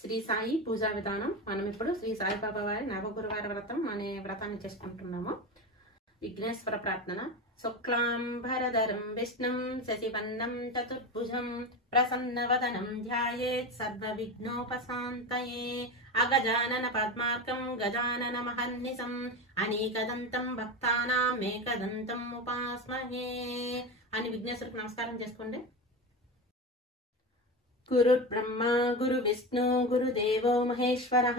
శ్రీ సాయి పూజా విధానం. మనం ఇప్పుడు శ్రీ సాయిబాబా వారి నవగురువార వ్రతం అనే వ్రతాన్ని చేసుకుంటున్నాము. విఘ్నేశ్వర ప్రార్థన. శుక్లాంబరధరం విష్ణుం శశివర్ణం చతుర్భుజం ప్రసన్నవదనం ధ్యాయేత్ సర్వవిఘ్నోపశాంతయే. అగజానన పద్మార్కం గజానన మహర్నిశం అనేకదంతం భక్తానాం ఏకదంతం ఉపాస్మహే అని విఘ్నేశ్వరికి నమస్కారం చేసుకోండి. గురు బ్రహ్మ గురు విష్ణు గురుదేవో మహేశ్వరః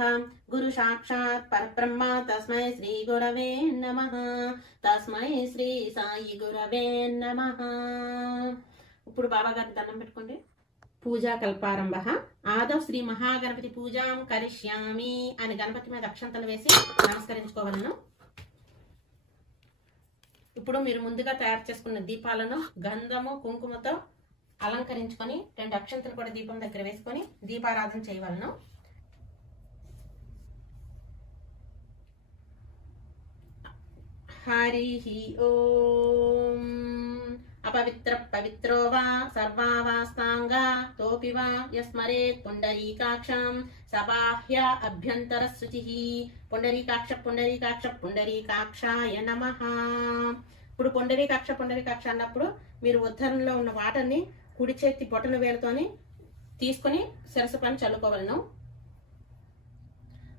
గురు సాక్షాత్ పరబ్రహ్మ తస్మై శ్రీ గురవే నమః. తస్మై శ్రీ సాయి గురవే నమః. ఇప్పుడు బాబా గారికి దండం పెట్టుకోండి. పూజా కల్పారంభ. ఆదౌ శ్రీ మహాగణపతి పూజాం కరిష్యామి అని గణపతి మీద అక్షంతలు వేసి నమస్కరించుకోవాలను. ఇప్పుడు మీరు ముందుగా తయారు చేసుకున్న దీపాలను గంధము కుంకుమతో అలంకరించుకొని 2 అక్షంతలు కూడా దీపం దగ్గర వేసుకొని దీపారాధన చేయవలను. హరి ఓం. అపవిత్ర పవిత్రో వా సర్వావాస్తాంగా తోపి వా యస్మరేత్ పుండరీకాక్షం సబాహ్య అభ్యంతర శుచిః. పుండరీకాక్ష పుండరీకాక్ష పుండరీకాక్షాయ నమః. ఇప్పుడు పుండరీకాక్ష అన్నప్పుడు మీరు ఉద్ధరణలో ఉన్న వాటర్ని కుడి చేతి బొటన వేలుతోని తీసుకొని శిరస్సు పైన చల్లుకోవాలను.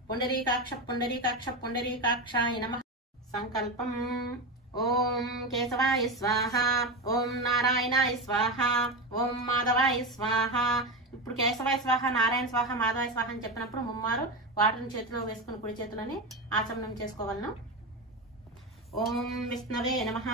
పుండరీకాక్ష పుండరీకాక్ష పుండరీకాక్షాయ నమః. సంకల్పం. ఓం కేశవాయ స్వాహ, ఓం నారాయణాయ స్వాహ, ఓం మాధవాయ స్వాహ. ఇప్పుడు కేశవాయ స్వాహ, నారాయణ స్వాహ, మాధవాయ స్వాహ అని చెప్పినప్పుడు ముమ్మారు వాటిని చేతిలో వేసుకుని కుడి చేతిలోని ఆచమనం చేసుకోవాలను. ఓం విష్ణవే నమః,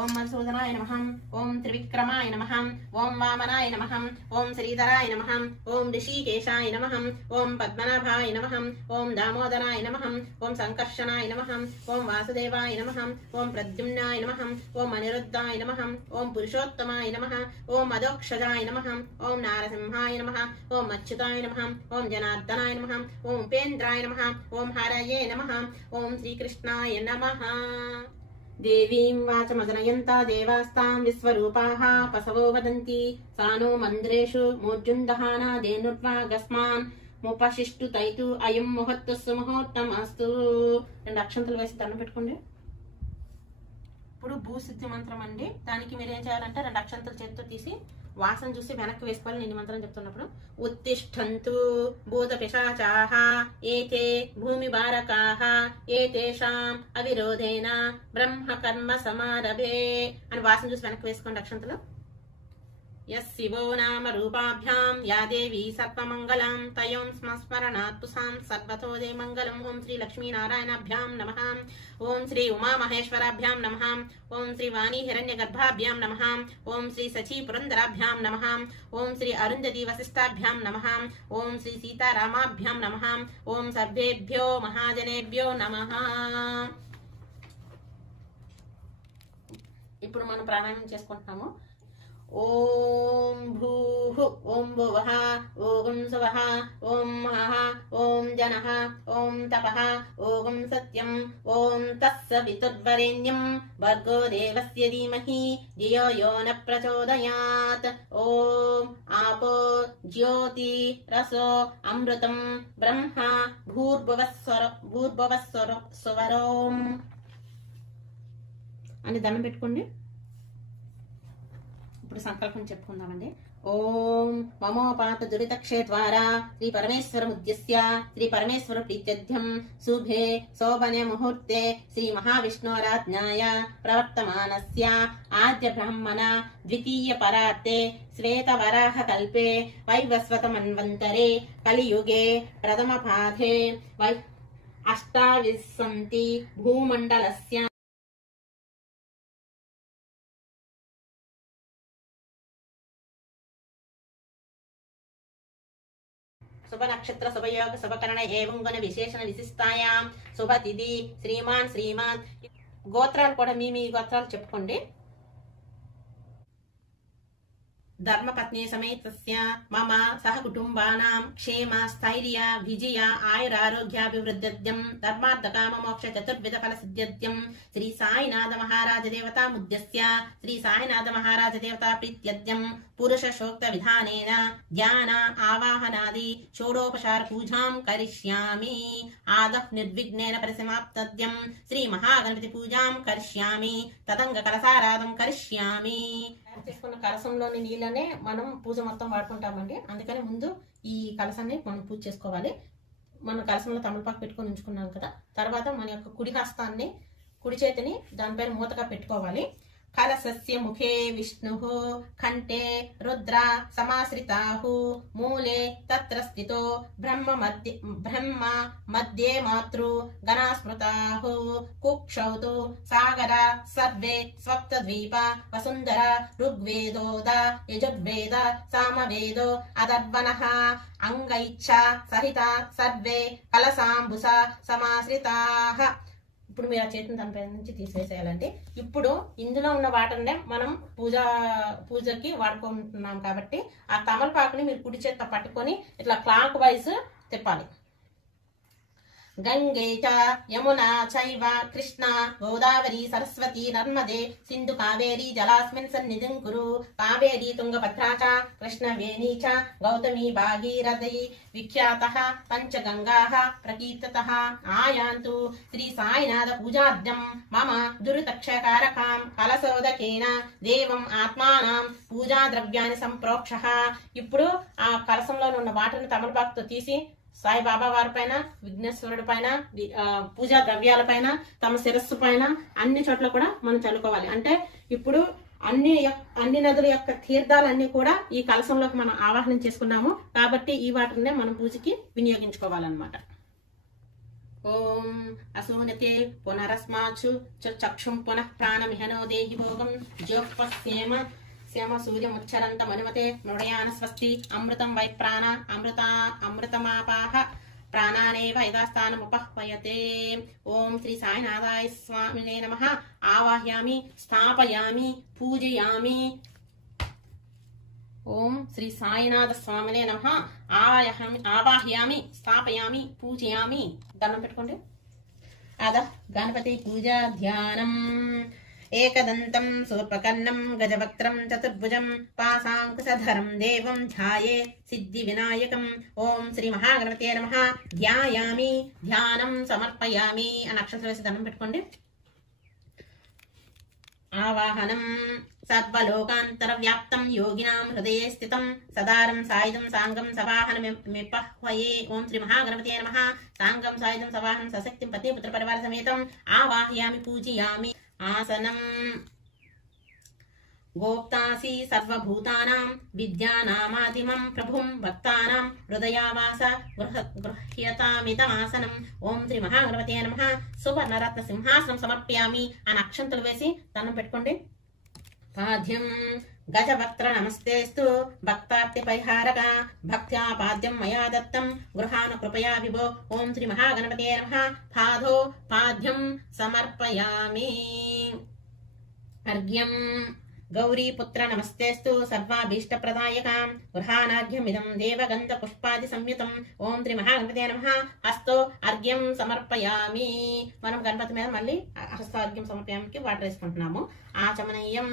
ఓం మధుసూదనాయ నమః, ఓం త్రివిక్రమాయ నమః, ఓం వామనాయ నమః, ఓం శ్రీధరాయ నమః, ఓం ఋషికేశాయ నమః, ఓం పద్మనాభాయ నమః, ఓం దామోదరాయ నమః, ఓం సంకర్షణాయ నమః, ఓం వాసుదేవాయ నమః, ఓం ప్రద్యుమ్నాయ నమః, ఓం అనిరుద్ధాయ నమః, ఓం పురుషోత్తమాయ నమః, ఓం అదోక్షజాయ నమః, ఓం నారసింహాయ నమః, ఓం అచ్యుతాయ నమః, ఓం జనార్దనాయ నమః, ఓం ఉపేంద్రాయ నమః, ఓం హరయే నమః, ఓం శ్రీకృష్ణాయ నమః. దేవీం వాచమజనయంతా దేవాస్తాం విశ్వరూపాః పసవో వదంతి సానో మంద్రేషు మూర్జుందహానా దేనుర్వాగస్మాన్ ముపశిష్టుతైతు అయం ముహూర్తస్సు ముహూర్తమస్తు. 2 అక్షంతలు వేసి దండం పెట్టుకోండి. ఇప్పుడు భూసిద్ధి మంత్రం అండి. దానికి మీరు ఏం చేయాలంటే 2 అక్షంతలు చేతితో తీసి వాసన చూసి వెనక్కి వేసుకోవాలి. నేను మంత్రం చెప్తున్నప్పుడు ఉత్తిష్టంతు భూత పిశాచాః ఏతే భూమి బారకాః ఏతేషాం అవిరోధేన బ్రహ్మ కర్మ సమారభే అని వాసన చూసి వెనక్కి వేసుకోండి అక్షంతలు. యస్ శివో నామ రూపాభ్యాం యా దేవీ సర్వమంగళం తయోం స్మస్మరణాత్ పుసాం సర్వతో దే మంగళం. ఓం శ్రీ లక్ష్మీనారాయణాభ్యాం నమః, ఓం శ్రీ ఉమామహేశ్వరాభ్యాం నమః, ఓం శ్రీ వాణీ హిరణ్యగర్భాభ్యాం నమః, ఓం శ్రీ సచీ పురందరాభ్యాం నమః, ఓం శ్రీ అరుంధతి వశిష్టాభ్యాం నమః, ఓం శ్రీ సీతారామాభ్యాం నమః, ఓం సర్వేభ్యో మహాజనేభ్యో నమః. ఇప్పుడు మనం ప్రాణాయామం చేసుకుంటున్నాము. ఓం భూః, ఓం భువః, ఓం సువః, ఓం మహః, ఓం జనః, ఓం తపః, ఓం సత్యం, ఓం తత్సవితుర్వరేణ్యం భర్గో దేవస్య ధీమహి ధియో యో న ప్రచోదయాత్. ఓం ఆపో జ్యోతి రసో అమృతం బ్రహ్మ భూర్భువస్వర సువరోం అని దండం పెట్టుకోండి. ఇప్పుడు సంకల్పం చెప్పుకుందామండి. ఓం మమోపాత దురితక్షే ద్వారా శ్రీ పరమేశ్వరముద్యస్య శ్రీ పరమేశ్వర ప్రీత్యర్థం శుభే శోభనే ముహూర్తే శ్రీ మహావిష్ణోరాజ్ఞాయ ప్రవర్తమానస్య ఆద్య బ్రాహ్మణ ద్వితీయ పరార్తే శ్వేతవరాహ కల్పే వైవస్వత మన్వంతరే కలియుగే ప్రథమ పాఠే అష్టావింశతి భూమండలస్య శుభ నక్షత్ర శుభయోగ శుభకరణ ఏవం గుణ విశేషణ విశిష్టాయాం శుభతిథి శ్రీమాన్. గోత్రాలు కూడా మీ గోత్రాలు చెప్పుకోండి. ధర్మపత్ని సమేతస్య మమ సహ కుటుంబానాం క్షేమ స్థైర్య విజయ ఆయురారోగ్యాభివృద్ధ్యర్థం ధర్మార్థకామ మోక్ష చతుర్విధ ఫల సిద్ధ్యర్థం శ్రీ సాయినాథ మహారాజ దేవతా ముద్యస్య శ్రీ సాయినాథ మహారాజ దేవతా ప్రీత్యర్థం పురుష శోక్త విధానేన ధ్యాన ఆవాహనాది షోడోపచార పూజాం కరిష్యామి ఆదః నిర్విఘ్నేన పరిసమాప్తద్యం శ్రీ మహాగణపతి పూజాం కరిష్యామి తదంగ కలసారాధం కరిష్యామి. తీసుకున్న కలసంలోని నీళ్ళనే మనం పూజ మొత్తం వాడుకుంటామండి. అందుకని ముందు ఈ కలసాన్ని మనం పూజ చేసుకోవాలి. మనం కలసంలో తమలపాకు పెట్టుకొని ఉంచుకున్నాం కదా, తర్వాత మన యొక్క కుడి హస్తాన్ని కుడి చేతిని దానిపైన మూతగా పెట్టుకోవాలి. కలసస్య ముఖే విష్ణుః కంఠే రుద్ర సమాశ్రితాః మూలే తత్ర స్థితో బ్రహ్మ మధ్యే మాతృ గణాస్మృతాః కుక్షౌ తు సాగర సర్వే స్వప్తద్వీప వసుంధర ఋగ్వేదోద యజుర్వేద సామవేదో అదర్వణః అంగైచ్ఛ సహిత సర్వే కలసాంబుస సమాశ్రితాః. ఇప్పుడు మీరు ఆ చేతిని దానిపై నుంచి తీసివేసేయాలంటే, ఇప్పుడు ఇందులో ఉన్న వాటర్నే మనం పూజకి వాడుకుంటున్నాం కాబట్టి ఆ తమలపాకుని మీరు కుడి చేత్తో పట్టుకొని ఇట్లా క్లాక్ వైజ్ తిప్పాలి. గంగే చ యమునా చైవ కృష్ణ గోదావరి సరస్వతి నర్మదే సింధు కావేరీ జలాస్మిన్ సన్నిధిం కురు కావేరీ తుంగభద్రా చ కృష్ణవేణీ చ గౌతమీ భాగీరథీ విఖ్యాతః పంచగంగాః ప్రకీర్తితః ఆయాంతు శ్రీ సాయినాథ పూజాద్యం మమ దురితక్షకారకాం కలశోదకేన దేవం ఆత్మానాం పూజా ద్రవ్యాన్ని సంప్రోక్షః. ఇప్పుడు ఆ కలశంలో ఉన్న వాటర్ని తమలపాకుతో తీసి సాయిబాబా వారి పైన, విఘ్నేశ్వరుడి పైన, పూజా ద్రవ్యాల పైన, తమ శిరస్సు పైన అన్ని చోట్ల కూడా మనం చల్లుకోవాలి. అంటే ఇప్పుడు అన్ని నదుల యొక్క తీర్థాలన్నీ కూడా ఈ కలశంలోకి మనం ఆవాహనం చేసుకున్నాము కాబట్టి ఈ వాటర్నే మనం పూజకి వినియోగించుకోవాలన్నమాట. ఓం అసూనతే పునరస్మాచు చక్షుం పునః ప్రాణమిహనో దేహి భోగం జ్యోపస్యేమ సూర్యముచ్చరంత మనుమతే మృడయాన స్వస్తి అమృతం వై ప్రాణ అమృతమాపాహ ప్రాణానేవ యథాస్థానముపహ్వయతే. ఓం శ్రీ సాయినాథాయ స్వామినే నమః. ఆవాహయామి స్థాపయామి పూజయామి. ఓం శ్రీ సాయినాథ స్వామినే నమః. ఆవాహయామి స్థాపయామి పూజయామి. దండం పెట్టుకోండి. అద గణపతి పూజ ధ్యానం. ఏకదంతం శూర్పకర్ణం గజవక్త్రం చతుర్భుజం పాశాంకుశధరం దేవం ధ్యాయే సిద్ధి వినాయకం. ఓం శ్రీ మహాగణపతే నమః. ధ్యాయామి ధ్యానం సమర్పయామి అని అక్షరం వేసి దండం పెట్టుకోండి. ఆవాహనం. సర్వలోకాంతర వ్యాప్తం యోగినాం హృదయే స్థితం సదారం సాయుధం సాంగం సవాహనమిపహ్వయే. ఓం శ్రీ మహాగణపతే నమః. సాంగం సాయుధం సవాహనం సశక్తిం పతి పుత్ర పరివార సమేతం ఆవాహయామి పూజయామి. ఆసనం. గోప్తాసి సర్వభూతానాం విద్యానామాదిమం ప్రభుం భక్తానాం హృదయావాస గృహ్యతామిదమాసనం. ఓం శ్రీ మహాగణపతే నమః. సువర్ణరత్న సింహాసనం సమర్పయామి అని అక్షంతలు వేసి దండం పెట్టుకోండి. పాద్యం. గజవక్త్ర నమస్తేస్తు భక్తార్తి పరిహారక భక్త్యా పాద్యం మయా దత్తం గృహాన కృపయా విభో. ఓం శ్రీ మహాగణపతే నమః. పాదో పాద్యం సమర్పయామి. అర్ఘ్యం. గౌరీపుత్ర నమస్తేస్తు సర్వాభీష్టప్రదాయకాం గృహానాఘ్యమిదం దేవగంధ పుష్పాది సంయుతం. ఓం శ్రీ మహాగణపతే నమః. హస్తో అర్ఘ్యం సమర్పయామి. మనం గణపతి మీద మళ్ళీ హస్తార్ఘ్యం సమర్పయానికి వాటర్ వేసుకుంటున్నాము. ఆచమనీయం.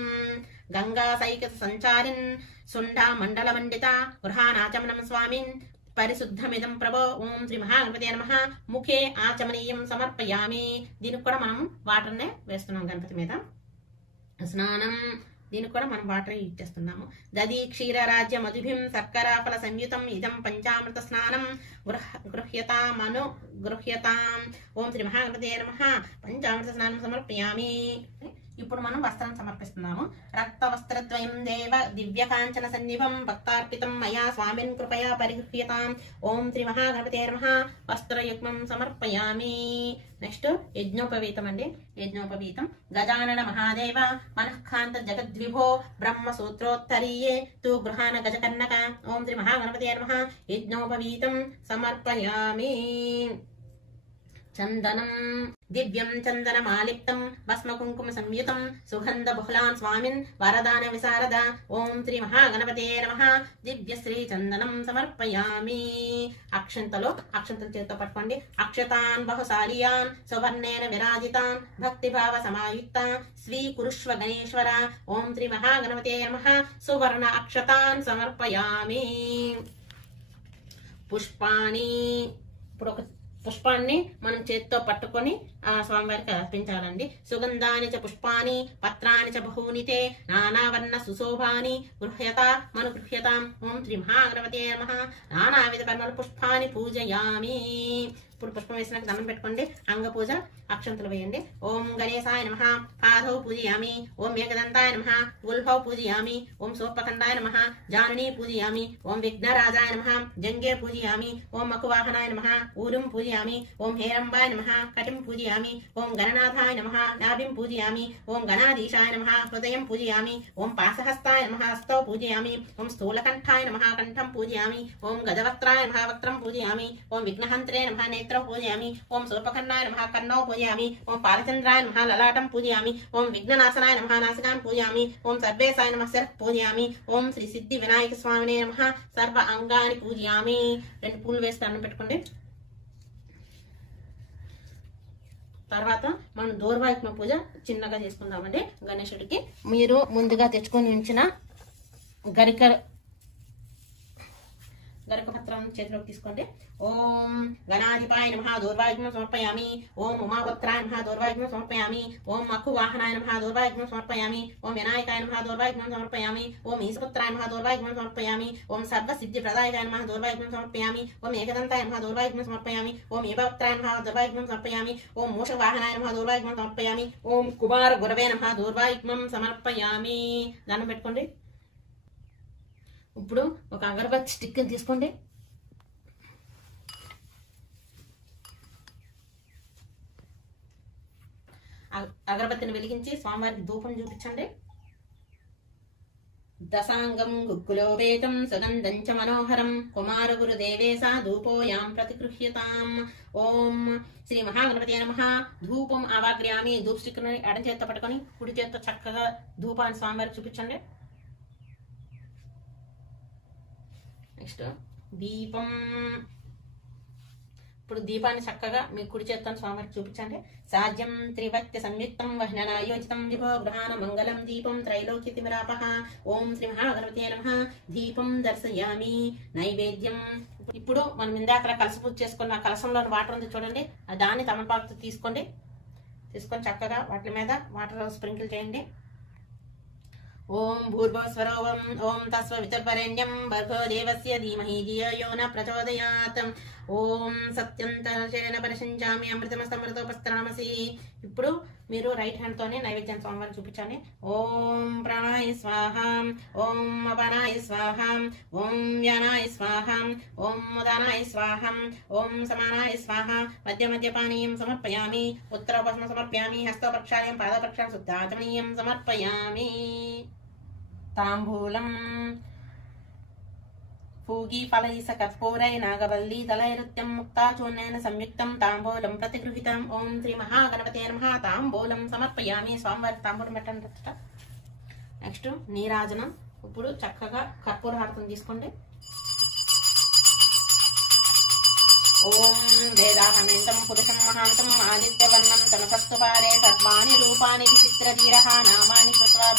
గంగా సైకత సంచారిన్ సుండా మండల మండిత గృహానాచమనం స్వామిన్ పరిశుద్ధమిదం ప్రభో. ఓం శ్రీ మహాగణపతే నమః. ముఖే ఆచమనీయం సమర్పయామి. దీనికి కూడా మనం వాటర్నే వేస్తున్నాం గణపతి మీద. స్నానం. దీనికి కూడా మనం వాటర్ యూజ్ చేస్తున్నాము. దది క్షీరరాజ్య మధుభిం శర్కరాఫల సంయుతం ఇదం పంచామృత స్నానం గృహ్యతాం. ఓం శ్రీ మహాగణపతే నమః. పంచామృత స్నానం సమర్పయామి. ఇప్పుడు మనం వస్త్రం సమర్పిస్తున్నాము. రక్త వస్త్రద్వయం దేవ దివ్య కాంచన సన్నిభం భక్తార్పితం మయా స్వామిన్ కృపయా పరిగృహ్యతాం. ఓం శ్రీ మహాగణపతే నమః. వస్త్రయుగ్మం సమర్పయామి. నెక్స్ట్ యజ్ఞోపవీతం అండి. యజ్ఞోపవీతం. గజానన మహాదేవ మనఃకాంత జగద్విభో బ్రహ్మసూత్రోత్తరీయే తు గృహాన గజకర్ణక. ఓం శ్రీ మహాగణపతే నమః. యజ్ఞోపవీతం సమర్పయామి. చందనం దివ్యం చందనమాలిప్తం భస్మకుంకుమ సంయుతం సుగంధ బహుళాన్ స్వామిన్ వరదాన విశారద ఓం శ్రీ మహాగణపతే నమః దివ్య శ్రీ చందనం సమర్పయామి. అక్షంతలు చేతితో పట్టుకోండి. అక్షతాన్ బహుశాలియాన్ సువర్ణేన విరాజితాన్ భక్తిభావ సమాయుక్తాన్ స్వీకురుష్వ గణేశ్వర ఓం శ్రీ మహాగణపతే నమః సువర్ణ అక్షతాన్ సమర్పయామి. పుష్పాణి ఇప్పుడు ఒక పుష్పాన్ని మనం చేతితో పట్టుకొని ఆ స్వామివారికి అర్పించాలండి. సుగంధాని చ పుష్పాని పత్రాని చ బహూనితే నానావర్ణ సుశోభాని గృహ్యత మనుగృహ్యతాం ఓం శ్రీ మహాగణపతే నమః నానావిధ వర్ణాల పుష్పాన్ని పూజయామి. ఇప్పుడు పుష్పం వేసినాక దండం పెట్టుకోండి. అంగ పూజ అక్షంతలు వేయండి. ఓం గణేశాయ నమః పాదౌ పూజయామి. ఓం ఏకదంతాయ నమః గుల్ఫౌ పూజయామి. ఓం సోపఖండాయ నమః జానుని పూజయామి. ఓం విఘ్నరాజాయ నమః జంగే పూజయామి. ఓం మకువాహనాయ నమః ఊరుం పూజయామి. ఓం హేరంబాయ నమః కటిం పూజయామి. ఓం గణనాథాయ నమః నాభిం పూజయామి. ఓం గణాధీశాయ నమః హృదయం పూజయామి. ఓం పాశహస్తాయ నమః హస్తౌ పూజయామి. ఓం స్థూలకంఠాయ నమః కంఠం పూజయామి. ఓం గజవక్త్రాయ నమః వక్త్రం పూజయామి. ఓం విఘ్నహంత్రే నమః నేత్రౌ పూజయామి. ఓం సోపఖండాయ నమః కర్ణౌ పూజయామి. ఓం పాలచంద్రాయ నమః లలాటం పూజయామి. ఓం విఘ్ననాశనాయ నమః నాసికాం పూజయామి. ఓం సర్వేశాయ నమః శిరః పూజయామి. ఓం శ్రీ సిద్ధి వినాయక స్వామినే నమః సర్వ అంగాని పూజయామి. 2 పూలు వేసి దండం పెట్టుకోండి. తర్వాత మనం దూర్వాయుక్మ పూజ చిన్నగా చేసుకుందామండి. గణేశుడికి మీరు ముందుగా తెచ్చుకొని ఉంచిన గరిక పత్రం చేతిలోకి తీసుకోండి. ఓం గణాధిపాయ నమః దూర్వాయుక్మం సమర్పయామి. ఓం ఉమాపత్రాయ నమః దూర్వాయుక్మం సమర్పయామి. ఓం మక్కువాహనాయ నమః దూర్వాయుక్మం సమర్పయామి. ఓం వినాయకాయ నమః దూర్వాయుక్మం సమర్పయామి. ఓం ఈశపుత్రాయ నమః దూర్వాయుక్మం సమర్పయామి. ఓం సర్వసిద్ధి ప్రదాయకాయ నమః దూర్వాయుక్మం సమర్పయామి. ఓం ఏకదంతాయ నమః దూర్వాయుక్మం సమర్పయామి. ఓం ఏకవక్త్రాయ నమః దూర్వాయుక్మం సమర్పయామి. ఓం మూషవాహనాయ నమః దూర్వాయుక్మం సమర్పయామి. ఓం కుమార గురవే నమః దూర్వాయుక్మం సమర్పయామి. దండం పెట్టుకోండి. ఇప్పుడు ఒక అగరబత్తి స్టిక్ తీసుకోండి. అగరబత్తిని వెలిగించి స్వామివారికి ధూపం చూపించండి. దశాంగం గుగ్గులోపేతం సుగంధం చ మనోహరం కుమార గురుదేవేశ ధూపోయాం ప్రతిగృహ్యతాం. ఓం శ్రీ మహాగణపతే నమః ధూపం ఆవాగ్ర్యామి. ధూప్ స్టిక్ ని ఎడం చేత్తో పట్టుకొని కుడి చేత్తో చక్కగా ధూపాన్ని స్వామివారికి చూపించండి. నెక్స్ట్ దీపం. ఇప్పుడు దీపాన్ని చక్కగా మీ కుడి చేత్తో స్వామివారికి చూపించండి. సాధ్యం త్రివత్య సంయుక్తం వహ్ననాయోజితం విభో గృహాన మంగళం దీపం త్రైలోక్యతిమిరాపః. ఓం శ్రీ మహాగణపతే నమః దీపం దర్శయామి. నైవేద్యం. ఇప్పుడు మనం ఇందాక కలశ పూజ చేసుకున్న కలశంలోని వాటర్ ఉంది చూడండి, దాన్ని తమలపాకుతో తీసుకొని చక్కగా వాటి మీద వాటర్ స్ప్రింకిల్ చేయండి. ఓం భూర్భువస్వరోం ఓం తస్సవితుర్వరేణ్యం భర్గో దేవస్య ధీమహి ధియో యో న ప్రచోదయాత్. ఓం సత్యంతశేన పరిశించామి అమృతమస్తమృతోపస్త్రామసి. ఇప్పుడు మీరు రైట్ హ్యాండ్ తోనే నైవేద్యం స్వామివారికి చూపించండి. ఓం ప్రాణాయ స్వాహ. ఓం అపానాయ స్వాహ. ఓం వ్యానాయ స్వాహ. ఓం ఉదానాయ స్వాహ. ఓం సమానాయ స్వాహ. మధ్య మధ్యపానీయం సమర్పయామి. ఉత్తరోపస్మ సమర్పయామి. హస్తోపక్షాళయం పాదోపక్షాళం శుద్ధాచమనీయం సమర్పయామి. తాంబూలం పూగి ఫలైస కర్పూరై నాగవల్లి దళైరుత్యం ముక్తాచూర్ణేన సంయుక్తం తాంబూలం ప్రతిగృహీతం. ఓం శ్రీ మహాగణపతే నమః తాంబూలం సమర్పయామి. స్వామివారికి తాంబూలం పెట్టండి. నెక్స్ట్ నీరాజనం. ఇప్పుడు చక్కగా కర్పూర హారతిని తీసుకోండి. ఓం వేదాహమేంతం పురుషం మహాంతం ఆదిత్యవర్ణం తమసస్తు పారే సర్వాణి రూపాని విచిత్రధీరః నామాని కృత్వా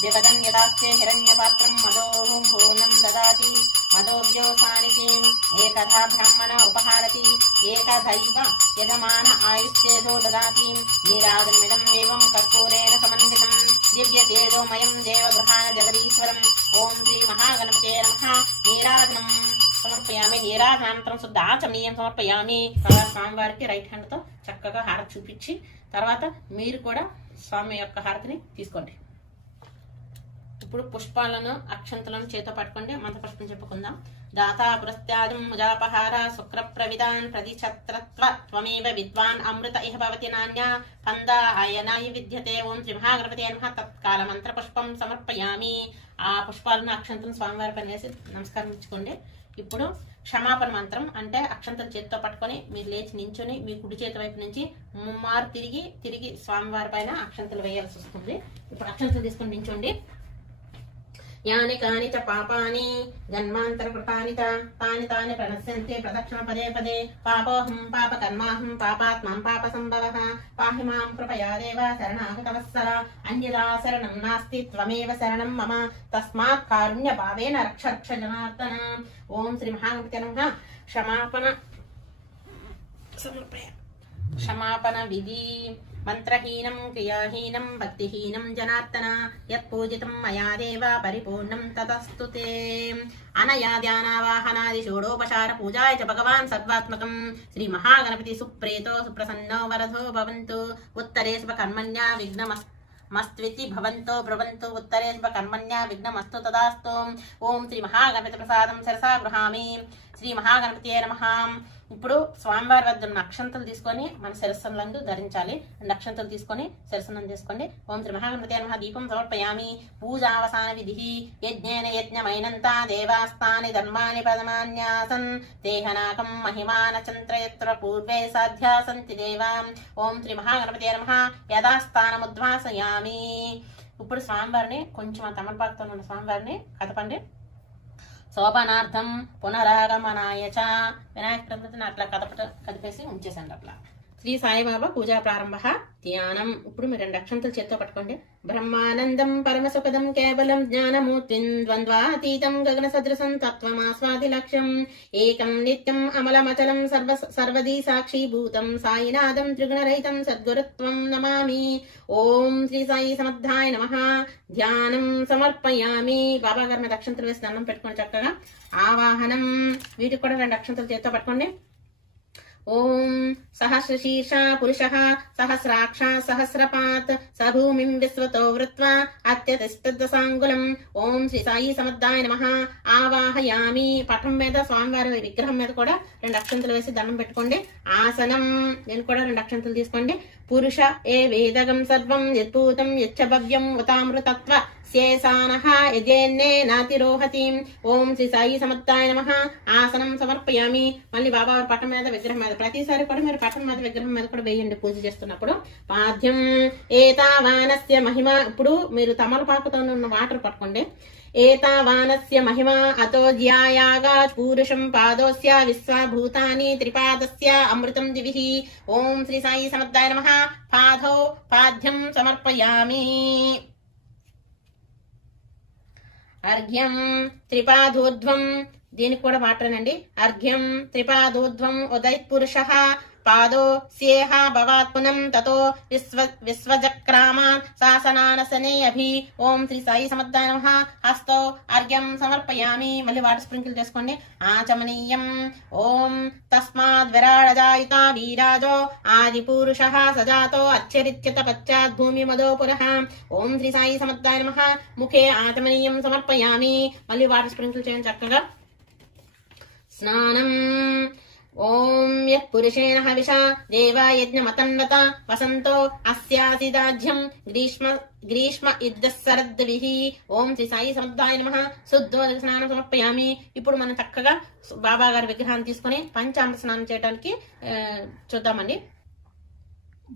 వ్యపదన్ యదాస్తే హిరణ్యపాత్రం మదోహం పూర్ణం దదాతి మదోవ్యోసానికి ఏకథా బ్రాహ్మణ ఉపహారతి ఏకథైవ యజమాన ఆయుష్యేదో దదాతి. నీరాజనమిదం దేవం కర్పూరేణ సమన్వితం దివ్యతేజోమయం దేవగృహాన జగదీశ్వరం. ఓం శ్రీ మహాగణపతే నమః నీరాజనం సమర్పయామి. నీరాజనానంతరం శుద్ధాచమనీయం సమర్పయామి. స్వామివారికి రైట్ హ్యాండ్ తో చక్కగా హారతి చూపించి తర్వాత మీరు కూడా స్వామి యొక్క హారతిని తీసుకోండి. ఇప్పుడు పుష్పాలను అక్షంతలను చేతో పట్టుకోండి. మంత్ర పుష్పం చెప్పుకుందాం. దాతా పురస్త్యాజం ముజాపహార శుక్ర ప్రవిదాన్ ప్రతిఛత్రత్వ త్వమేవ విద్వాన్ అమృత ఇహ భవతి నాన్యా పందా ఆయనాయ విద్యతే. ఓం శ్రీ మహాగణపతే నమః తత్కాల మంత్ర పుష్పం సమర్పయామి. ఆ పుష్పాలను అక్షంతలను స్వామివారి పని చేసి నమస్కారం ఇచ్చుకోండి. ఇప్పుడు క్షమాపణ మంత్రం అంటే అక్షంతలు చేతితో పట్టుకొని మీరు లేచి నించుని మీ కుడి చేతి వైపు నుంచి ముమ్మారు తిరిగి స్వామివారి పైన అక్షంతలు వేయాల్సి వస్తుంది. ఇప్పుడు అక్షంతలు తీసుకొని నించోండి. యాని కాని చ పాపాని జన్మాంతర కృతాని తాని ప్రణశ్యంతే ప్రదక్షిణ పదే పదే పాపోహం పాప కర్మాహం పాపాత్మం పాప సంభవః పాహి మాం కృపయా దేవ శరణాగతవత్సల అన్యదా శరణం నాస్తి త్వమేవ శరణం మమ తస్మాత్ కారుణ్య భావేన రక్ష జనార్దన. ఓం శ్రీ మహాగణపతే నమః. క్షమాపణ విధి మంత్రహీనం క్రియాహీనం భక్తిహీనం జనార్దన యత్పూజితం మయా దేవ పరిపూర్ణం తతస్తు తే. అనయా ధ్యానావాహనాది షోడోపచార పూజాయ చ భగవాన్ సర్వాత్మకం శ్రీ మహాగణపతి సుప్రీతో సుప్రసన్నో వరదో భవంతు. ఉత్తరే శుభకర్మణ్యా విఘ్నమస్త్వితి భవంతో బ్రువంతు. ఉత్తరే శుభకర్మణ్యా విఘ్నమస్తు తదాస్తు. ఓం శ్రీ మహాగణపతి ప్రసాదం శిరసా గృహామి. శ్రీ మహాగణపతియే నమః. ఇప్పుడు స్వామివారి వద్ద ఉన్న అక్షంతలు తీసుకొని మన శిరస్సులందు ధరించాలి. 2 అక్షంతలు తీసుకొని శిరస్సునందు తీసుకోండి. ఓం శ్రీ మహాగణపతే నమః. దీపం సమర్పయామి. పూజావసాన విధి యజ్ఞేన యజ్ఞమైనంత దేవాస్తాని ధర్మాని పదమాన్యాసన్ దేహనాకం మహిమాన చంత్రయత్ర పూర్వే సాధ్యా సంతి దేవాం. ఓం శ్రీ మహాగణపతే నమః. యథాస్థానముద్వాసయామి. ఇప్పుడు స్వామివారిని కొంచెం ఆ తమలపాకుతో ఉన్న స్వామివారిని కదపండి. శోభనార్థం పునరాగమనాయ చ. వినాయక ప్రతిమను అట్లా కదిపేసి ఉంచేసండి అట్లా. శ్రీ సాయిబాబా పూజా ప్రారంభ ధ్యానం. ఇప్పుడు మీరు 2 అక్షంతలు చేత్తో పట్టుకోండి. బ్రహ్మానందం పరమసుఖదం కేవలం జ్ఞానమూర్తిం ద్వంద్వాతీతం గగన సదృశం తత్వమాస్వాది లక్ష్యం ఏకం నిత్యం అమలమచలం సర్వదీ సాక్షిభూతం సాయినాథం త్రిగుణరహితం సద్గురుత్వం నమామి. ఓం శ్రీ సాయి సమర్థాయ నమః. ధ్యానం సమర్పయామి. బాబా గారి మీద అక్షంతలు వేసి దండం పెట్టుకోండి చక్కగా. ఆవాహనం. వీటికి కూడా 2 అక్షంతలు చేత్తో పట్టుకోండి. ఓం సహస్రశీర్ష పురుషః సహస్రాక్ష సహస్రపాత్ సభూమిం విశ్వతో వృత్వా అత్యతిష్టదశాంగులం. ఓం శ్రీ సాయి సమర్థాయ నమః. ఆవాహయామి. పటం మీద స్వామివారి విగ్రహం మీద కూడా 2 అక్షంతలు వేసి దండం పెట్టుకోండి. ఆసనం. నేను కూడా 2 అక్షంతలు తీసుకోండి. పురుష ఏ వేదగం సర్వం యద్భూతం యచ్చ భవ్యం ఉతామృతత్వ శేషానః యజేన్నే నాతిరోహతి. ఓం శ్రీ సాయి సమర్థాయ నమః. ఆసనం సమర్పయామి. మళ్ళీ బాబావారి పటం మీద విగ్రహం మీద ప్రతిసారి కూడా మీరు పటం మీద విగ్రహం మీద కూడా వేయండి పూజ చేస్తున్నప్పుడు. పాద్యం ఏతావానస్య మహిమ. ఇప్పుడు మీరు తమలపాకుతో ఉన్న వాటర్ పట్టుకోండి. ఏతావానస్య మహిమ అతో జ్యాయాగా పూరుషం పాదోస్య విశ్వభూతాని త్రిపాదస్య అమృతం దివిః. ఓం శ్రీ సాయి సమర్థాయ నమః. పాదౌ పాద్యం సమర్పయామి. అర్ఘ్యం త్రిపాదోధ్వం. దీనికి కూడా వాటరేనండి. అర్ఘ్యం త్రిపాదోధ్వం ఉదయత్ పురుషః పాదో స్యేహ భవాత్పునం తతో విశ్వజక్రామాన్ శాసనానసనే అభి. ఓం శ్రీ సాయి సమర్థాయ నమః. హస్తో అర్ఘ్యం సమర్పయామి. మళ్ళీ వాటర్ స్ప్రింకిల్ చేసుకోండి. ఆచమనీయం. ఓం తస్మాద్ విరాజాయుత వీరాజో ఆదిపురుషః సజాతో అచ్చరిత్యత పశ్చాత్ భూమి మదో పురః. ఓం శ్రీ సాయి సమర్థాయ నమః. ముఖే ఆచమనీయం సమర్పయామి. మళ్ళీ వాటర్ స్ప్రింకిల్ చేయండి చక్కగా. స్నానం. ఓం యత్ పురుషేణ హవిషా దేవాయజ్ఞమతన్వత వసంతో అస్యాసిదాజ్యం గ్రీష్మ ఇద్దశరద్విః. ఓం శ్రీ సాయి సమర్థాయ నమః. శుద్ధోదక స్నానం సమర్పయామి. ఇప్పుడు మనం చక్కగా బాబా గారి విగ్రహాన్ని తీసుకుని పంచామృత స్నానం చేయడానికి చూద్దామండి.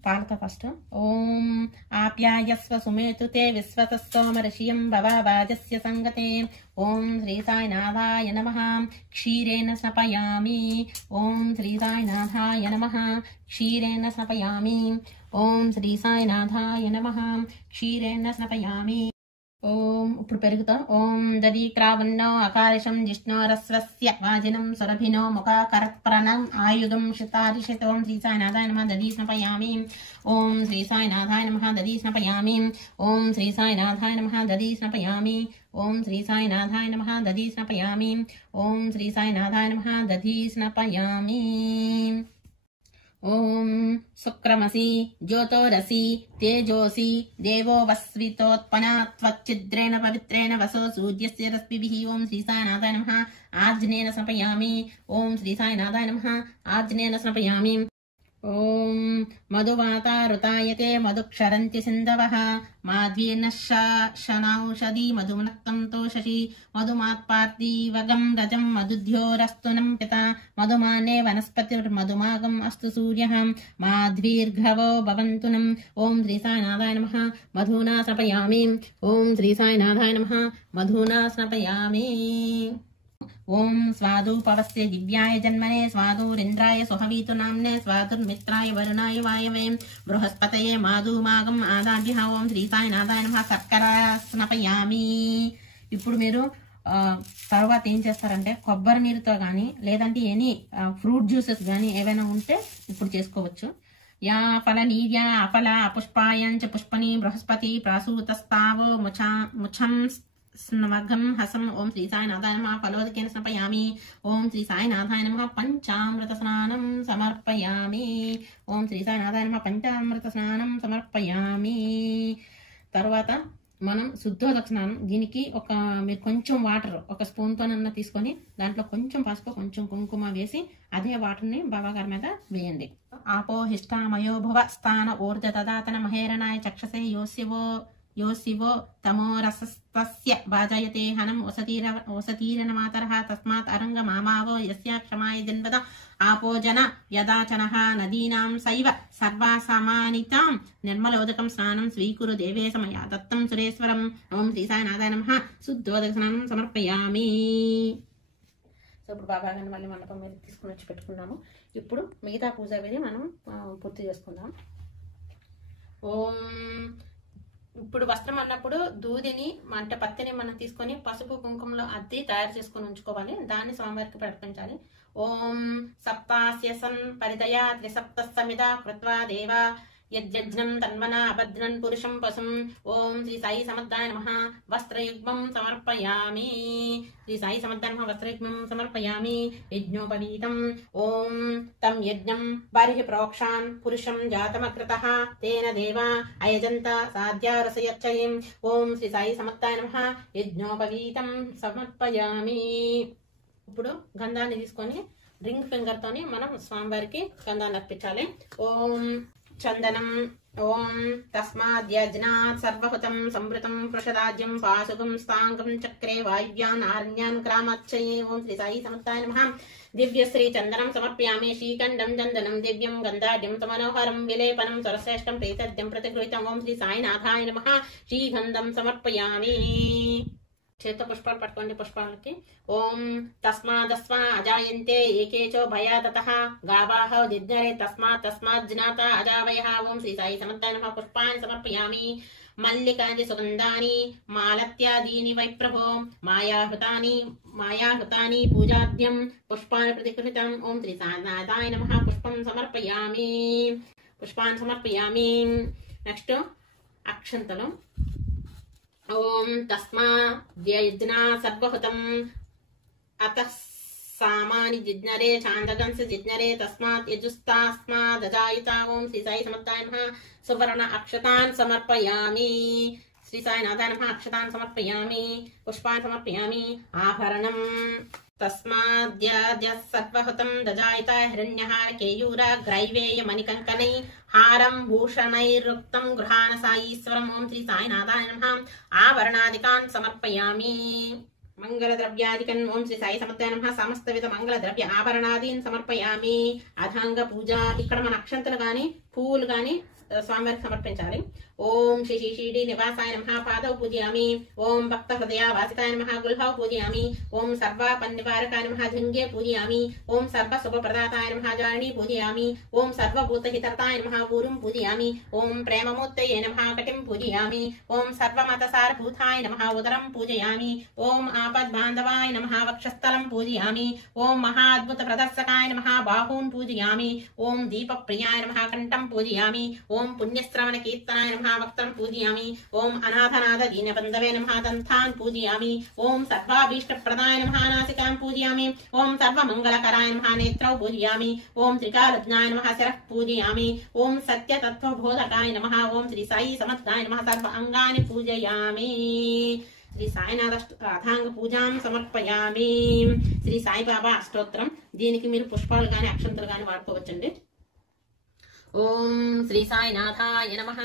పాడతా ఫస్ట్. ఓం ఆప్యాయస్వ సుమేతు తే విశ్వతస్తోమర్షియం భవాజస్య సంగతే. ఓం శ్రీ సాయినాథాయ నమః. క్షీరేణ స్నపయామి. ఓం శ్రీ సాయినాథాయ నమః. క్షీరేణ స్నపయామి. ఓం శ్రీ సాయినాథాయ నమః. క్షీరేణ స్నపయామి. ఓం ఇప్పుడు పెరుగుతాం. ఓం దదీక్రావన్నో అకారిషం జిష్ణోరస్వస్య వాజినం సురభినో ముఖాకరత్ప్రణం ఆయుధం శతారిషత్. ఓం శ్రీ సాయినాథాయ నమః. దదీ స్నపయామి. ఓం శ్రీ సాయినాథాయ నమః. దదీ స్నపయామి. ఓం శ్రీ సాయినాథాయ నమః. దదీ స్నపయామి. ఓం శ్రీ సాయినాథాయ నమః. దదీ స్నపయామి. ఓం శ్రీ సాయినాథాయ నమః. దదీ స్నపయామి. ఓం శుక్రమసి జ్యోతోరసి తేజోసి దేవో వస్వితోత్పన్నా త్వచ్చిద్రేణ పవిత్రేణ వసో సూర్యస్య రశ్మిభిః. ఓం శ్రీ సాయినాథాయ నమః. ఆజ్ఞేన స్నపయామి. ఓం శ్రీ సాయినాథాయ నమః. ఆజ్ఞేన స్నపయామి. ఓం మధువాతారుతాయతే మధుక్షరంతి సింధవః మాధ్వీర్నశ్శానౌషధి మధుమనక్తం తోషసి మధుమాత్పార్థీవగం రజం మధుధ్యోరస్తునం పిత మధుమానే వనస్పతిర్మధుమాగం అస్తు సూర్యః మాధ్వీర్ఘవో భవంతునం. ఓం శ్రీ సాయినాథాయ నమః. మధునా స్నపయామి. ఓం శ్రీ సాయినాథాయ నమః. మధునా స్నపయామి. ఓం స్వాదూపవస్య దివ్యాయ జన్మనే స్వాదూరింద్రాయ సుహవీతు నామ్నే స్వాదుర్మిత్రాయ వరుణాయ వాయవే బృహస్పతయే మాధుమాగం ఆదాభ్య. ఓం శ్రీ సాయినాథాయ నమః. శర్కర స్నపయామి. ఇప్పుడు మీరు తర్వాత ఏం చేస్తారంటే కొబ్బరి నీరుతో కానీ లేదంటే ఎనీ ఫ్రూట్ జ్యూసెస్ కానీ ఏవైనా ఉంటే ఇప్పుడు చేసుకోవచ్చు. యా ఫల నీర్య అఫల అపుష్పాయంచ పుష్పని బృహస్పతి ప్రాసూతస్తావో ముఛం స్నవగం హసం. ఓం శ్రీ సాయినాథాయ నమః. ఫలోదకేన స్నపయామి. ఓం శ్రీ సాయినాథాయ నమః. పంచామృత స్నానం సమర్పయామి. ఓం శ్రీ సాయినాథాయ నమః. పంచామృత స్నానం సమర్పయామి. తర్వాత మనం శుద్ధోదక స్నానం. దీనికి మీరు కొంచెం వాటర్ ఒక స్పూన్తోనన్నా తీసుకొని దాంట్లో కొంచెం పసుపు కొంచెం కుంకుమ వేసి అదే వాటర్ని బాబాగారి మీద వేయండి. ఆపో హిష్టామయో భువ స్థాన ఊర్జ దదాతన మహేరణాయ చక్షసే యోశివో తమోరసస్తస్య భాజయతే హనం వసతీరనమాతరః తస్మాత్ అరంగ మామావో యస్య క్షమాయ దిన్వద ఆపో జన యదాచనః నదీనాం సైవ సర్వాసమానితాం నిర్మలోదకం స్నానం స్వీకురు దేవేశ మయా దత్తం సురేశ్వరం. ఓం శ్రీ సాయినాథాయ నమః. శుద్ధోదక స్నానం సమర్పయామి. సో ఇప్పుడు బాబా గారిని మళ్ళీ మండపం మీద తీసుకుని వచ్చి పెట్టుకున్నాము. ఇప్పుడు మిగతా పూజ అనేది మనం పూర్తి చేసుకుందాం. ఓం ఇప్పుడు వస్త్రం అన్నప్పుడు దూదిని అంటే పత్తిని మనం తీసుకొని పసుపు కుంకుమలో అద్ది తయారు చేసుకొని ఉంచుకోవాలి. దాన్ని స్వామివారికి ప్రకటించాలి. ఓం సప్తాస్య సన్ పరిదయా త్రిసప్త సమిద కృత్వా దేవా యజ్ఞం తన్వన అభద్రన్ పురుషం పశుం. ఓం శ్రీ సాయి సమర్థాయ నమః. వస్త్రయుగ్మం సమర్పయామి. శ్రీ సాయి సమర్థాయ నమః. వస్త్రయుగ్మం సమర్పయామి. యజ్ఞోపవీతం. ఓం తం యజ్ఞం బర్హి ప్రోక్షాన్ పురుషం జాతమకృతః తేన దేవా అయజంత సాధ్యారసయచ్చయం. ఓం శ్రీ సాయి సమర్థాయ నమః. యజ్ఞోపవీతం సమర్పయామి. ఇప్పుడు గంధాన్ని తీసుకొని రింగ్ ఫింగర్ తోని మనం స్వామివారికి గంధాన్ని అర్పించాలి. ఓం చందనం. ఓం తస్మాద్యజ్ఞాత్ సర్వహుతం సంవృతం పృషదాజ్యం పాశుగం స్థాంగం చక్రే వాయువ్యాన్ ఆరణ్యాన్ క్రామచ్చయే. ఓం శ్రీ సాయి సమర్థాయ నమః. దివ్యశ్రీ చందనం సమర్పయామి. శ్రీకంఠం చందనం దివ్యం గంధాఢ్యం సమనోహరం విలేపనం స్వరశ్రేష్టం ప్రీతద్యం ప్రతిగృహీతం. ఓం శ్రీ సాయినాథాయ నమః. శ్రీగంధం సమర్పయామి. చేత పుష్పాలు పట్టుకోండి. పుష్పాలకి ఓం తస్మాదస్మ అజాయంతే ఏకేచో భయాతతః గావాహ జిజ్ఞరే తస్మాత్ జ్ఞాత అజావయః. ఓం శ్రీ సాయి సమర్థాయ నమః. పుష్పాన్ని సమర్పయామి. మల్లికాని సుగంధాని మాలత్యాదీని వై ప్రభో మాయాహృతాని పూజాద్యం పుష్పాన్ని ప్రతిగృహీతం. ఓం శ్రీ సాయినాథాయ నమః. పుష్పం సమర్పయామి. నెక్స్ట్ అక్షంతలు. ఓం తస్మాద్యజ్ఞా సర్వహుతం అతః సామాని జిజ్ఞరే చాందగంస జిజ్ఞరే తస్మాత్ యజుస్తాస్మాదజాయిత. ఓం శ్రీ సాయి సమర్థాయ నమః. సువర్ణ అక్షతాన్ సమర్పయామి. శ్రీ సాయినాథాయ నమః. అక్షతాన్ సమర్పయామి. పుష్పాన్ సమర్పయామి. ఆభరణం. తస్మాద్య సర్వహుతం దజాయిత హిరణ్యహార కేయూర గ్రైవేయ మణికంకణై హారం భూషణైరుక్తం గృహాణ సాయీశ్వరం. ఓం శ్రీ సాయినాథాయ నమః. ఆభరణాదికాన్ సమర్పయామి. మంగళద్రవ్యాదికన్. ఓం శ్రీ సాయి సమర్థాయ నమః. సమస్త విధ మంగళ ద్రవ్య ఆభరణాదీన్ సమర్పయామి. అథాంగ పూజ. ఇక్కడ మన అక్షంతలు గాని పువ్వులు గాని స్వామివారికి సమర్పించాలి. ఓం శ్రీ షిరిడి నివాసాయ నమః. పాదౌ పూజయామి. ఓం భక్త హృదయ వాసికాయ నమః. గుల్హౌ పూజయామి. ఓం సర్వపన్నివారకాయ నమః. ధృంగే పూజయామి. ఓం సర్వ శుభప్రదాతాయ నమః. జారణి పూజయామి. ఓం సర్వభూతహితాయ నమః. ఊరుం పూజయామి. ఓం ప్రేమమూర్తయే నమః. కటిం పూజయామి. ఓం సర్వమతసారభూతాయ నమః. ఉదరం పూజయామి. ఓం ఆపద్బాంధవాయ నమః. వక్షస్థలం పూజయామి. ఓం మహాద్భుత ప్రదర్శకాయ నమః. బాహూన్ పూజయామి. ఓం దీపప్రియాయ నమః. కంఠం పూజయామి. ఓం పుణ్యశ్రవణ కీర్తనాయ నమః. వక్తం పూజయామి. ఓం అనాథనాథ దీనబంధవే నమః. దంతాన్ పూజయామి. ఓం సర్వాభీష్టప్రదాయ నమః. నాసికాం పూజయామి. ఓం సర్వమంగళకరాయ నమః. నేత్రౌ పూజయామి. ఓం త్రికాలజ్ఞాయ నమః. శిరః పూజయామి. ఓం సత్యతత్వబోధకాయ నమః. ఓం శ్రీ సాయి సమర్థాయ నమః. సర్వ అంగాని పూజయామి. శ్రీ సాయినాథ రాధాంగ పూజాం సమర్పయామి. శ్రీ సాయిబాబా అష్టోత్తరం. దీనికి మీరు పుష్పాలు గాని అక్షంతలు గాని వాడుకోవచ్చండి. ఓం శ్రీ సాయినాథాయ నమః.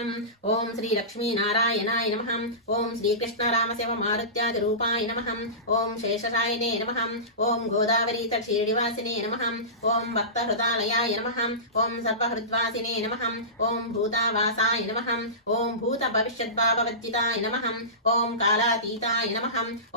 ఓం శ్రీ లక్ష్మీనారాయణాయ నమః. ఓం శ్రీకృష్ణ రామశివ మారుత్యాది రూపాయ నమః. ఓం శేషశాయినే నమః. ఓం గోదావరీ తటశీడివాసినే నమః. ఓం భక్తహృదాలయాయ నమః. ఓం సర్వహృద్వాసినే నమః. ఓం భూతావాసాయ నమః. ఓం భూత భవిష్యద్భావవర్జితాయ నమః. ఓం కాలాతీతాయ నమః.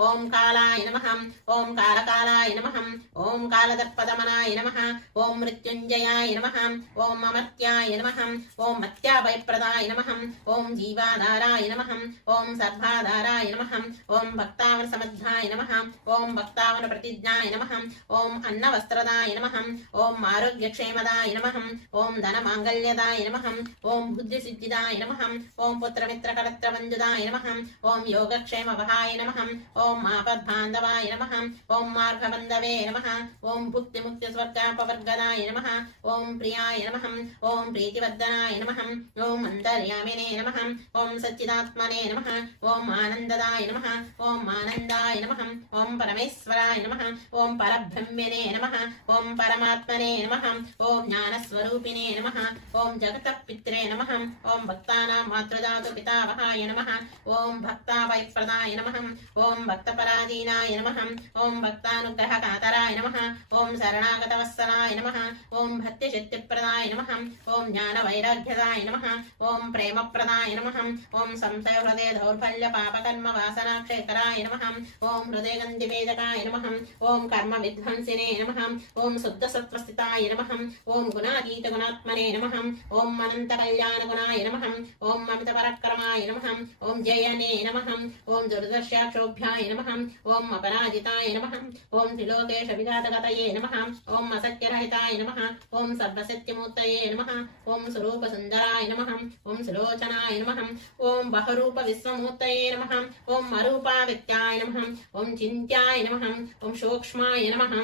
ఓం కాలాయ నమః. ఓం కాలకాలాయ నమః. ఓం కాలదర్పదమనాయ నమః. ఓం మృత్యుంజయాయ నమః. ఓం అమర్త్యాయ నమః. ఓం మత్యాభయప్రదాయ నమః. ఓం జీవాధారాయ నమః. ఓం సర్వాధారాయ నమః. ఓం భక్తావన సమర్థాయ నమః. ఓం భక్తావన ప్రతిజ్ఞాయ నమః. ఓం అన్నవస్త్రదాయ నమః. ఓం ఆరోగ్యక్షేమదాయ నమః. ఓం ధనమాంగళ్యదాయ నమః. ఓం బుద్ధిసిద్ధిదాయ నమః. ఓం పుత్రమిత్రకలత్రవంజుదాయ నమః. ఓం యోగక్షేమవహాయ నమః. ఓం ఆపద్బాంధవాయ నమః. ఓం మార్గబంధవే నమః. ఓం భుక్తిముక్తిస్వర్గాపవర్గదాయ నమః. ఓం ప్రియాయ నమః. ఓం ప్రీతివర్ధనాయ నమః. ఓం అంతర్యామినే నమః. ఓం సచ్చిదాత్మనే నమః. ఓం ఆనందదాయ నమః. ఓం ఆనందాయ నమః. ఓం పరమేశ్వరాయ నమః. ఓం పరబ్రహ్మణే నమః. ఓం పరమాత్మనే నమః. ఓం జ్ఞానస్వరూపిణే నమః. ఓం జగతపిత్రే నమః. ఓం భక్తానాం మాతృదాతు పితావహాయ నమః. ఓం భక్తాభయప్రదాయ నమః. ఓం భక్తపరాధీనాయ నమః. ఓం భక్తానుగ్రహకాతరాయ నమః. ఓం శరణాగతవత్సలాయ నమః. ఓం భక్తిశక్తిప్రదాయ నమః. ఓం జ్ఞానవైరాగ్యదాయ నమః. ఓం ప్రేమప్రదాయ నమః. ఓం సంశయహృదయ దౌర్బల్య పాపకర్మ వాసనాక్షేకరాయ నమః. ఓం హృదయగంధివేదకాయ నమః. ఓం కర్మ విధ్వంసినే నమః. ఓం శుద్ధసత్వస్థితాయ నమః. ఓం గుణాతీత గుణాత్మనే నమః. ఓం అనంత కళ్యాణ గుణాయ నమః. ఓం అమిత పరక్రమాయ నమః. ఓం జయనే నమః. ఓం దుర్దర్శాక్షోభ్యాయ నమః. ఓం అపరాజితాయ నమః. ఓం త్రిలోకేశ విఘాతగతయే నమః. ఓం అసత్యరహితాయ నమః. ఓం సర్వసత్యమూర్తయే నమః. ఓం స్వరూప సుందరాయ నమః. ఓం సులోచనాయ నమః. ఓం బహరూప విశ్వమూర్తయే నమః. ఓం అరూపావ్యక్త్యాయ నమః. ఓం చింత్యాయ నమః. ఓం సూక్ష్మాయ నమః.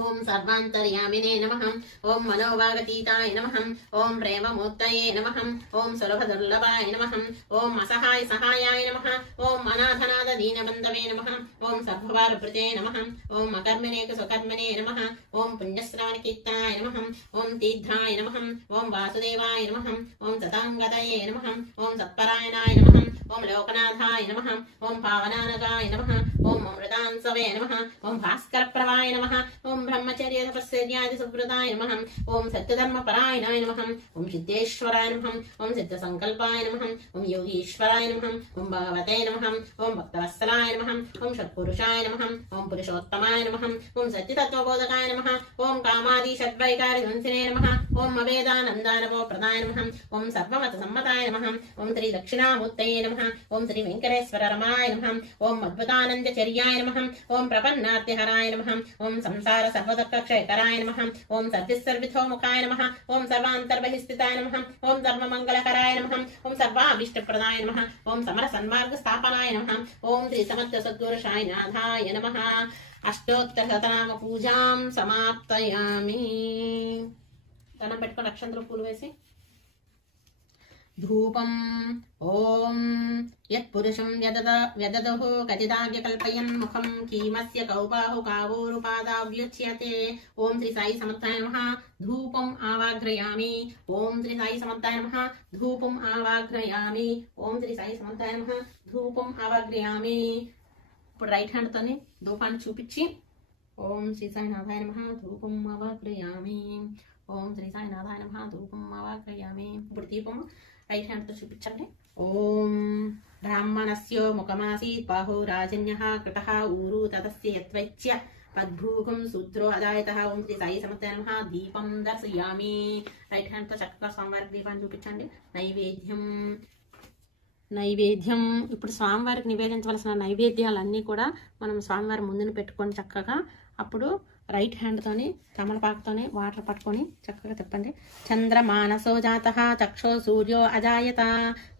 ఓం సర్వాంతర్యామినే నమః. ఓం మనోభాగతీతాయ నమః. ఓం ప్రేమమూర్తయే నమః. ఓం సులభదుర్లభాయ నమః. ఓం అసహాయ సహాయాయ నమః. ఓం అనాథనాథ దీనబంధవే నమః. ఓం సర్వభారభృతే నమః. ఓం అకర్మణేక సుకర్మణే నమః. ఓం పుణ్యశ్రవణకీర్తనాయ నమః. ఓం తీర్థాయ నమః. ఓం వాసుదేవాయ నమః. ఓం సతాంగతయే నమః. ఓం సత్పరాయణాయ నమః. ఓం లోకనాథాయ నమః. ఓం పావనానగాయ నమః. ఓం అమృతాంసవే నమః. ఓం భాస్కరప్రవాయ నమః. ఓం బ్రహ్మచర్య తపస్సర్యాది సువ్రతాయ నమః. ఓం సత్యధర్మపరాయణాయ నమః. ఓం సిద్ధేశ్వరాయ నమః. ఓం సిద్ధసంకల్పాయ నమః. ఓం యోగీశ్వరాయ నమః. ఓం భగవతే నమః. ఓం భక్తవత్సలాయ నమః. ఓం షట్పురుషాయ నమః. ఓం పురుషోత్తమాయ నమః. ఓం సత్యతత్వబోధకాయ నమః. ఓం కామాది షడ్వైకారి ధ్వంసినే నమః. ఓం అవేదానందానవోప్రదాయ నమః. ఓం సర్వమత సమ్మతాయ నమః. ఓం శ్రీ దక్షిణామూర్తయే నమః. ఓం శ్రీ వెంకటేశ్వర రమాయ నమః. ఓం అద్భుతానందచర్యాయ నమః. ఓం ప్రపన్నార్తిహరాయ నమః. ఓం సంసార సర్వదక్షక్షయకరాయ నమః. ఓం సర్విసర్విథోముఖాయ నమః. ఓం సర్వాంతర్బహిస్థితాయ నమః. ఓం సర్వమంగళకరాయ నమః. ఓం సర్వాభీష్టప్రదాయ నమః. ఓం సమర సన్మార్గ స్థాపనాయ నమః. ఓం శ్రీ సమర్థ సద్గురు సాయినాథాయ నమః. అష్టోత్తర శతనామ పూజాం సమాప్తయామి. దండం పెట్టుకొని అక్షంతలు పూలు వేసి ధూపం. ఓం యత్పురుషం వ్యదదుః కచిదాగ్యకల్పయన్ ముఖం కీమస్య కౌబాహు కావూరుపాదావ్యుచ్యతే. ఓం శ్రీ సాయి సమర్థాయ నమః. ధూపం ఆవాఘ్రయామి. ఓం శ్రీ సాయి సమర్థాయ నమః. ధూపం ఆవాఘ్రయామి. ఓం శ్రీ సాయి సమర్థాయ నమః. ధూపం ఆవాఘ్రయామి. ఇప్పుడు రైట్ హ్యాండ్ తోని ధూపాన్ని చూపించి ఓం శ్రీ సాయినాథాయ నమః. ధూపం ఆవాఘ్రయామి. ఓం శ్రీ సాయినాథాయ నమః. ధూపం ఆవాఘ్రయామి. ఇప్పుడు దీపం రైట్ హ్యాండ్ తో చూపించండి. ఓం బ్రాహ్మణస్యో ముఖమాసీత్ బాహో రాజన్యః కృతః ఊరు తతస్య యత్వైచ్య పద్భూగం శూద్రో అదాయతః. ఓం శ్రీ సాయి సమర్థాయ నమః. దీపం దర్శయామి. రైట్ హ్యాండ్ తో చక్కగా స్వామివారికి దీపాన్ని చూపించండి. నైవేద్యం ఇప్పుడు స్వామివారికి నివేదించవలసిన నైవేద్యాలన్నీ కూడా మనం స్వామివారి ముందుని పెట్టుకొని చక్కగా అప్పుడు రైట్ హ్యాండ్తోని తమలపాకుతోని వాటర్ పట్టుకొని చక్కగా తిప్పండి. చంద్రమానసో జాతః చక్షో సూర్యో అజాయత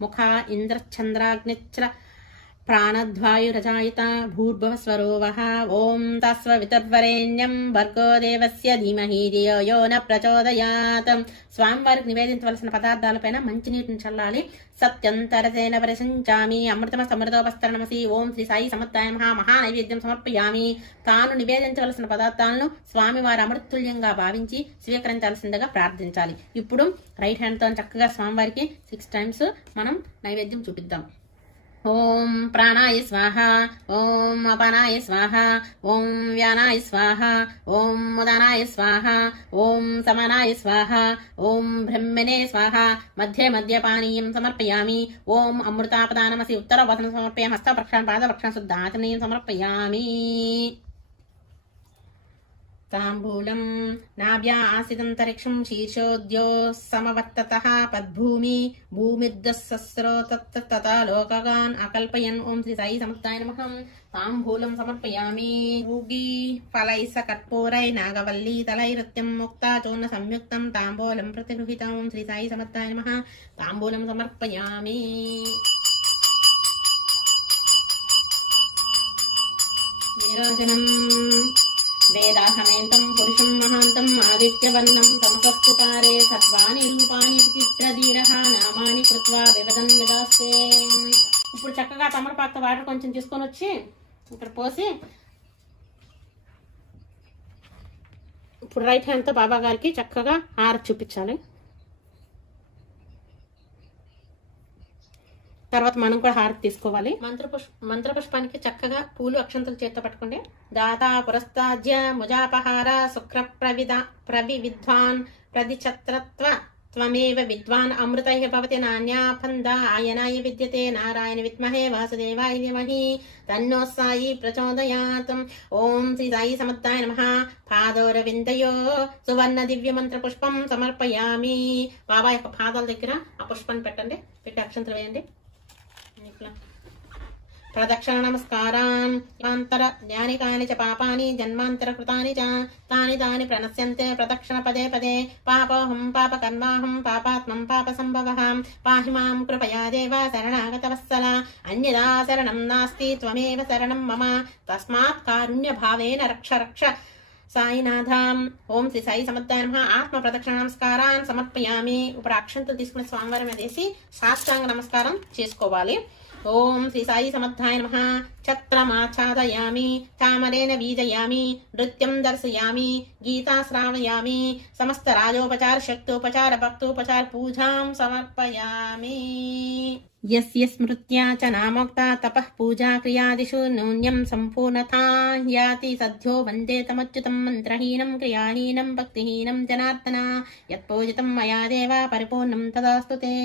ముఖ ఇంద్రచంద్రాగ్నిచ్ర ప్రాణద్వాయురజాయిత భూర్భువస్వరోవః ఓం తస్సవితుర్వరేణ్యం భర్గో దేవస్య ధీమహి ధియో యో న ప్రచోదయాత్. స్వామివారికి నివేదించవలసిన పదార్థాలపైన మంచినీటిని చల్లాలి. సత్యంతరసేన పరిశంచామి అమృతమస్తమృతోపస్తరణమసి. ఓం శ్రీ సాయి సమర్థాయ నమః. మహానైవేద్యం సమర్పయామి. తాను నివేదించవలసిన పదార్థాలను స్వామివారి అమృతుల్యంగా భావించి స్వీకరించాల్సిందిగా ప్రార్థించాలి. ఇప్పుడు రైట్ హ్యాండ్ తో చక్కగా స్వామివారికి 6 times మనం నైవేద్యం చూపిద్దాం. ఓం ప్రాణాయ స్వాహ, ఓం అపానాయ స్వాహ, ఓం వ్యానాయ స్వాహ, ఓం ఉదానాయ స్వాహ, ఓం సమానాయ స్వాహ, ఓం బ్రహ్మణే స్వాహ. మధ్య మద్యపానీయం సమర్పయామి. ఓం అమృతాపదానమసి. ఉత్తరవసనం సమర్పయామి. హస్తప్రక్షాళన పాదప్రక్షాళన శుద్ధాచమనీయం సమర్పయామి. తాంబూలం నాభ్యా ఆసిదంతరిక్షం శీర్షోద్యో సమవర్తతః పద్భూమి భూమిర్దస్సస్రో తత్తతా లోకగాన్ అకల్పయన్. ఓం శ్రీ సాయి సమర్థాయ నమః. తాంబూలం సమర్పయామి. భూగి ఫలైస కర్పూరై నాగవల్లి తలైరత్యం ముక్తా చూర్ణ సంయుక్తం తాంబూలం ప్రతిగృహీతం. ఓం శ్రీ సాయి సమర్థాయ నమః. తాంబూలం సమర్పయామి. నీరాజనం వేదాహమేంతం పురుషం మహాంతం ఆదిత్యవర్ణం తమసస్తు పారే సర్వాణి రూపాని విచిత్రధీరః నామాని కృత్వా వివదన్ యదాస్తే. ఇప్పుడు చక్కగా తమలపాకుతో వాటర్ కొంచెం తీసుకొని వచ్చి ఇక్కడ పోసి ఇప్పుడు రైట్ హ్యాండ్తో బాబా గారికి చక్కగా హారతి చూపించాలి. తర్వాత మనం కూడా హారతి తీసుకోవాలి. మంత్రపుష్పానికి చక్కగా పూలు అక్షంతలు చేత్తో పట్టుకోండి. దాతా పురస్తాజ్య ముజాపహార శుక్ర ప్రవివిద్వాన్ ప్రతిఛత్రత్వ త్వమేవ విద్వాన్ అమృతైః భవతి నాన్యాపంద ఆయనాయ విద్యతే నారాయణ విద్మహే వాసుదేవాయ ధీమహి తన్నో సాయి ప్రచోదయాత్. ఓం శ్రీ సాయి సమర్థాయ నమః. పాదోరవిందయో సువర్ణ దివ్య మంత్ర పుష్పం సమర్పయామి. బాబా యొక్క పాదాల దగ్గర ఆ పుష్పాన్ని పెట్టండి. పెట్టి అక్షంతలు వేయండి. ప్రదక్షిణ నమస్కారం. జ్ఞానికాని చ పాపాని జన్మాంతర కృతాని చ తాని తాని ప్రణశ్యంతే ప్రదక్షిణ పదే పదే. పాపోహం పాపకర్మాహం పాపాత్మం పాప సంభవః పాహి మాం కృపయా దేవ శరణాగత వత్సల. అన్యదా శరణం నాస్తి త్వమేవ శరణం మమ తస్మాత్ కారుణ్య భావేన రక్ష రక్ష సాయినాథం. ఓం శ్రీ సాయి సమర్థాయ నమః. ఆత్మ ప్రదక్షిణ నమస్కారాన్ని సమర్పయామి. ఇప్పుడు అక్షంతలు తీసుకునే స్వామివారి మీద వేసి సాష్టాంగ నమస్కారం చేసుకోవాలి. ఓం శ్రీ సాయి సమర్థాయ నమః. ఛత్రమాచ్ఛాదయామి చామరేణ వీజయామి నృత్యం దర్శయామి గీతా శ్రావయామి సమస్త రాజోపచార శక్తోపచార భక్తోపచార పూజాం సమర్పయామి. యస్య స్మృత్యా చ నామోక్తా తపః పూజా క్రియాదిషు న్యూన్యం సంపూర్ణతా యాతి సద్యో వందే తమచ్యుతం మంత్రహీనం క్రియాహీనం భక్తిహీనం జనార్దన యత్పూజితం మయా దేవ పరిపూర్ణం తదాస్తు తే.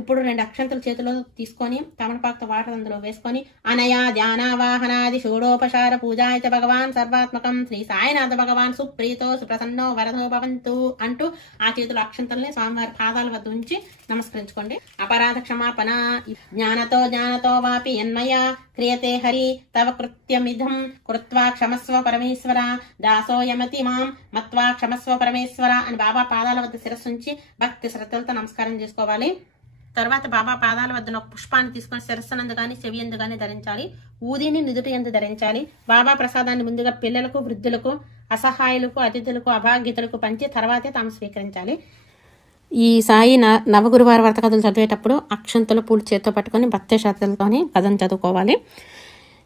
ఇప్పుడు 2 అక్షంతలు చేతిలో తీసుకొని తమలపాకుతో వాటర్ అందులో వేసుకొని అనయా ధ్యానావాహనాది షోడోపచార పూజాయ చ భగవాన్ సర్వాత్మకం శ్రీ సాయినాథ భగవాన్ సుప్రీతో సుప్రసన్నో వరదో భవంతు అంటూ ఆ చేతుల అక్షంతల్ని స్వామివారి పాదాల వద్ద ఉంచి నమస్కరించుకోండి. అపరాధ క్షమాపణ. జ్ఞానతో వాపి యన్మయా క్రియతే హరి తవ కృత్యమిధం కృత్వా క్షమస్వ పరమేశ్వర దాసోయమతి మాం మత్వా క్షమస్వ పరమేశ్వర అని బాబా పాదాల వద్ద శిరస్సు ఉంచి భక్తి శ్రద్ధలతో నమస్కారం చేసుకోవాలి. తర్వాత బాబా పాదాల వద్ద ఒక పుష్పాన్ని తీసుకొని శిరస్సునందు కానీ చెవి ఎందు కానీ ధరించాలి. ఊదిని నుదుటి ఎందు ధరించాలి. బాబా ప్రసాదాన్ని ముందుగా పిల్లలకు, వృద్ధులకు, అసహాయులకు, అతిథులకు, అభాగ్యతలకు పంచి తర్వాతే తాము స్వీకరించాలి. ఈ సాయి నవగురువార వ్రత కథలు చదివేటప్పుడు అక్షంతలు పూలు చేత్తో పట్టుకొని భక్తి శ్రద్ధలతోని కథను చదువుకోవాలి.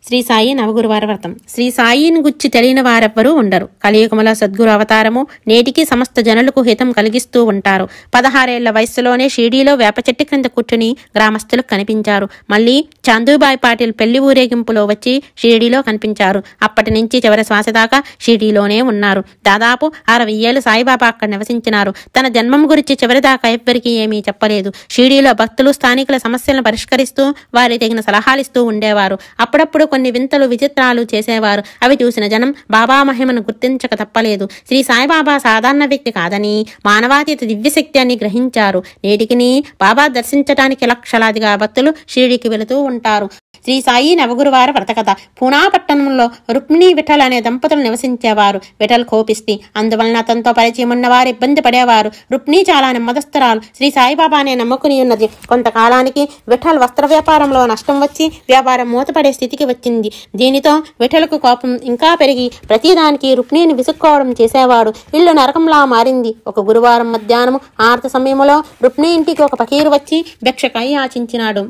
శ్రీ సాయి నవగురువార వ్రతం. శ్రీ సాయిని గుచ్చి తెలియని వారెవ్వరూ ఉండరు. కలియుగముల సద్గురు అవతారము నేటికి సమస్త జనులకు హితం కలిగిస్తూ ఉంటారు. 16 ఏళ్ల వయస్సులోనే షిరిడీలో వేప చెట్టు క్రింద కూర్చుని గ్రామస్తులకు కనిపించారు. మళ్ళీ చాందూబాయి పాటిల్ పెళ్లి ఊరేగింపులో వచ్చి షిరిడీలో కనిపించారు. అప్పటి నుంచి చివరి శ్వాస దాకా షిరిడీలోనే ఉన్నారు. దాదాపు 60 ఏళ్లు సాయిబాబా అక్కడ నివసించినారు. తన జన్మం గురించి చివరిదాకా ఎవ్వరికీ ఏమీ చెప్పలేదు. షిరిడీలో భక్తులు స్థానికుల సమస్యలను పరిష్కరిస్తూ వారి తగిన సలహాలిస్తూ ఉండేవారు. అప్పుడప్పుడు కొన్ని వింతలు విచిత్రాలు చేసేవారు. అవి చూసిన జనం బాబా మహిమను గుర్తించక తప్పలేదు. శ్రీ సాయిబాబా సాధారణ వ్యక్తి కాదని, మానవాతీత దివ్యశక్తి అని గ్రహించారు. నేటికి బాబా దర్శించడానికి లక్షలాదిగా భక్తులు షిరిడీకి వెళుతూ ఉంటారు. శ్రీ సాయి నవగురువార వ్రతకథ. పూనా పట్టణంలో రుక్మిణి విఠల్ అనే దంపతులు నివసించేవారు. విఠల్ కోపిస్తి, అందువలన అతనితో పరిచయం ఉన్నవారు ఇబ్బంది పడేవారు. రుక్మిణి చాలా నెమ్మదస్తురాలు. శ్రీ సాయిబాబానే నమ్ముకుని ఉన్నది. కొంతకాలానికి విఠల్ వస్త్ర వ్యాపారంలో నష్టం వచ్చి వ్యాపారం మూతపడే స్థితికి వచ్చింది. దీనితో విఠలకు కోపం ఇంకా పెరిగి ప్రతిదానికి రుక్మిణిని విసుక్కోవడం చేసేవాడు. ఇల్లు నరకంలా మారింది. ఒక గురువారం మధ్యాహ్నం ఆర్త సమయంలో రుక్మిణి ఇంటికి ఒక ఫకీరు వచ్చి భిక్షకై యాచించినాడు.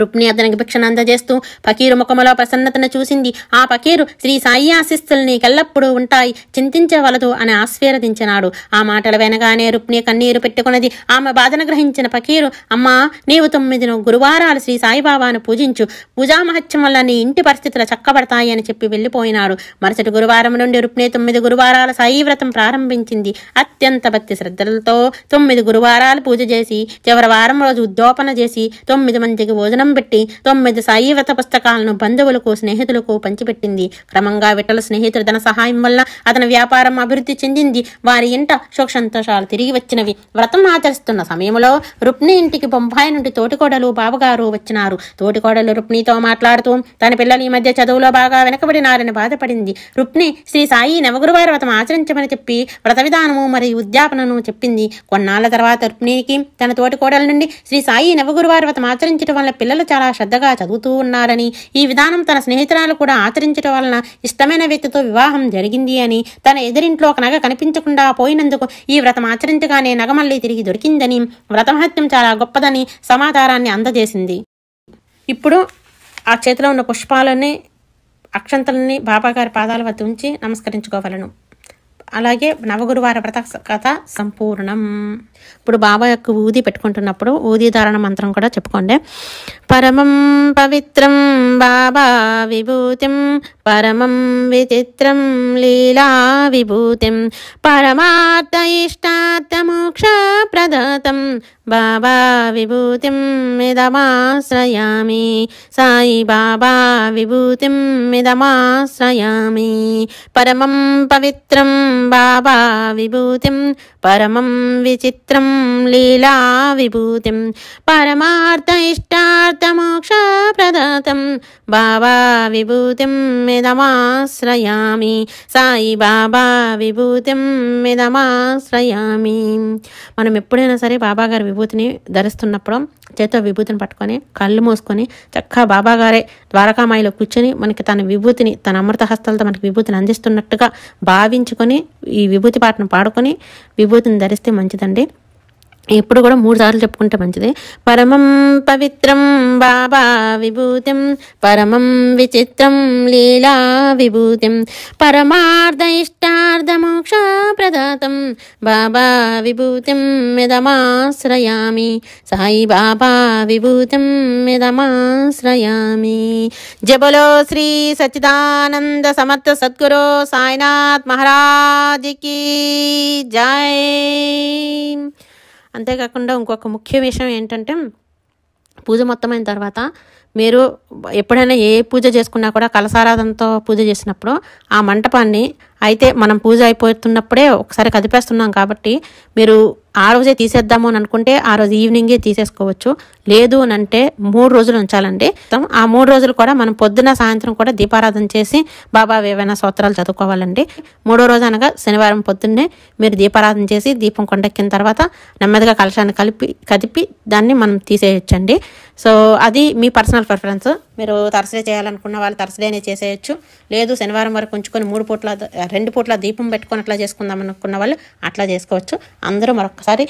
రుక్మిణి అతనికి భిక్షను అందజేస్తూ ఫకీరు ముఖములో ప్రసన్నతను చూసింది. ఆ ఫకీరు శ్రీ సాయి ఆశీస్సులు నీకెల్లప్పుడూ ఉంటాయి, చింతించవలదు అని ఆశీర్వదించినాడు. ఆ మాటలు వినగానే రుక్మిణి కన్నీరు పెట్టుకున్నది. ఆమె బాధను గ్రహించిన ఫకీరు, అమ్మా, నీవు 9 గురువారాలు శ్రీ సాయిబాబాను పూజించు. పూజా మహత్యం వల్ల నీ ఇంటి పరిస్థితులు చక్కబడతాయి అని చెప్పి వెళ్లిపోయినాడు. మరుసటి గురువారం నుండి రుక్మిణి 9 గురువారాల సాయి వ్రతం ప్రారంభించింది. అత్యంత భక్తి శ్రద్ధలతో 9 గురువారాలు పూజ చేసి చివరి వారం రోజు ఉద్యోపన చేసి 9 మందికి భోజనం పెట్టి 9 సాయి వ్రత పుస్తకాలను బంధువులకు స్నేహితులకు పంచిపెట్టింది. క్రమంగా విఠల స్నేహితుల ధన సహాయం వల్ల అతని వ్యాపారం అభివృద్ధి చెందింది. వారి ఇంట సుఖ సంతోషాలు తిరిగి వచ్చినవి. వ్రతం ఆచరిస్తున్న సమయంలో రుక్మిణి ఇంటికి బొంబాయి నుండి తోటికోడలు బాబుగారు వచ్చినారు. తోటికోడలు రుక్మిణితో మాట్లాడుతూ తన పిల్లలు ఈ మధ్య చదువులో బాగా వెనకబడినారని బాధపడింది. రుక్మిణి శ్రీ సాయి నవగురువార వ్రతం ఆచరించమని చెప్పి వ్రత విధానము మరియు ఉద్యాపనను చెప్పింది. కొన్నాళ్ల తర్వాత రుక్మిణికి తన తోటికోడల నుండి శ్రీ సాయి నవగురువార వ్రతం ఆచరించడం వల్ల పిల్లలు చాలా శ్రద్ధగా చదువుతూ ఉన్నారని, ఈ విధానం తన స్నేహితురాలు కూడా ఆచరించడం వలన ఇష్టమైన వ్యక్తితో వివాహం జరిగింది అని, తన ఎదురింట్లో ఒక నగ కనిపించకుండా పోయినందుకు ఈ వ్రతం ఆచరించగానే నగ మళ్ళీ తిరిగి దొరికిందని, వ్రతమహత్యం చాలా గొప్పదని సమాచారాన్ని అందజేసింది. ఇప్పుడు ఆ చేతిలో ఉన్న పుష్పాలని, అక్షంతలని బాబాగారి పాదాల వద్ద ఉంచి నమస్కరించుకోవాలను. అలాగే నవగురువార వ్రత కథ సంపూర్ణం. ఇప్పుడు బాబా యొక్క ఊది పెట్టుకుంటున్నప్పుడు ఊది ధారణ మంత్రం కూడా చెప్పుకోండి. పరమం పవిత్రం బాబా విభూతిం, పరమం విచిత్రం లీలా విభూతిం, పరమార్థ ఇష్టార్థ మోక్ష ప్రదతం బాబా విభూతిం మిదమాశ్రయామి, సాయి బాబా విభూతిం మిదమాశ్రయామి. పరమం పవిత్రం బాబా విభూతిం, పరమం విచిత్రం లీలా విభూతిం, పరమార్థ ఇష్టార్థ మోక్ష ప్రదతం బాబా విభూతిం మిదమాశ్రయామి, సాయి బాబా విభూతిం మిదమాశ్రయామి. మనం ఎప్పుడైనా సరే బాబా గారి విభూతిని ధరిస్తున్నప్పుడు చేతితో విభూతిని పట్టుకొని కళ్ళు మూసుకొని చక్కగా బాబాగారే ద్వారకామాయిలో కూర్చొని మనకి తన విభూతిని, తన అమృత హస్తాలతో మనకి విభూతిని అందిస్తున్నట్టుగా భావించుకొని ఈ విభూతి పాటను పాడుకొని విభూతిని ధరిస్తే మంచిదండి. ఎప్పుడు కూడా 3 సార్లు చెప్పుకుంటే మంచిది. పరమం పవిత్రం బాబా విభూతిం, పరమం విచిత్రం లీలా విభూతిం, పరమార్థ ఇష్టార్థ మోక్ష ప్రదాతం బాబా విభూతిం మిదమాశ్రయామి, సాయి బాబా విభూతిం మిదమాశ్రయామి. జబలో శ్రీ సచ్చిదానంద సమర్థ సద్గురు సాయినాథ్ మహారాజ్ కి జై. అంతేకాకుండా ఇంకొక ముఖ్య విషయం ఏంటంటే, పూజ మొత్తమైన తర్వాత మీరు ఎప్పుడైనా ఏ పూజ చేసుకున్నా కూడా కలసారాధనతో పూజ చేసినప్పుడు ఆ మంటపాన్ని అయితే మనం పూజ అయిపోతున్నప్పుడే ఒకసారి కదిపేస్తున్నాం కాబట్టి మీరు ఆ రోజే తీసేద్దాము అని అనుకుంటే ఆ రోజు ఈవినింగే తీసేసుకోవచ్చు. లేదు అని అంటే 3 రోజులు ఉంచాలండి. ఆ 3 రోజులు కూడా మనం పొద్దున సాయంత్రం కూడా దీపారాధన చేసి బాబా ఏవైనా స్తోత్రాలు చదువుకోవాలండి. 3వ రోజు అనగా శనివారం పొద్దున్నే మీరు దీపారాధన చేసి దీపం కొండెక్కిన తర్వాత నెమ్మదిగా కలశాన్ని కదిపి దాన్ని మనం తీసేయచ్చండి. సో అది మీ పర్సనల్ ప్రిఫరెన్స్. మీరు థర్స్డే చేయాలనుకున్న వాళ్ళు థర్స్డేనే చేసేయచ్చు. లేదు శనివారం వరకు ఉంచుకొని 2 పూట్ల దీపం పెట్టుకొని అట్లా చేసుకుందాం అనుకున్న వాళ్ళు అట్లా చేసుకోవచ్చు. అందరూ మరొకసారి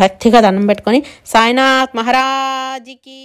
భక్తిగా దండం పెట్టుకొని సాయినాథ్ మహారాజ్కి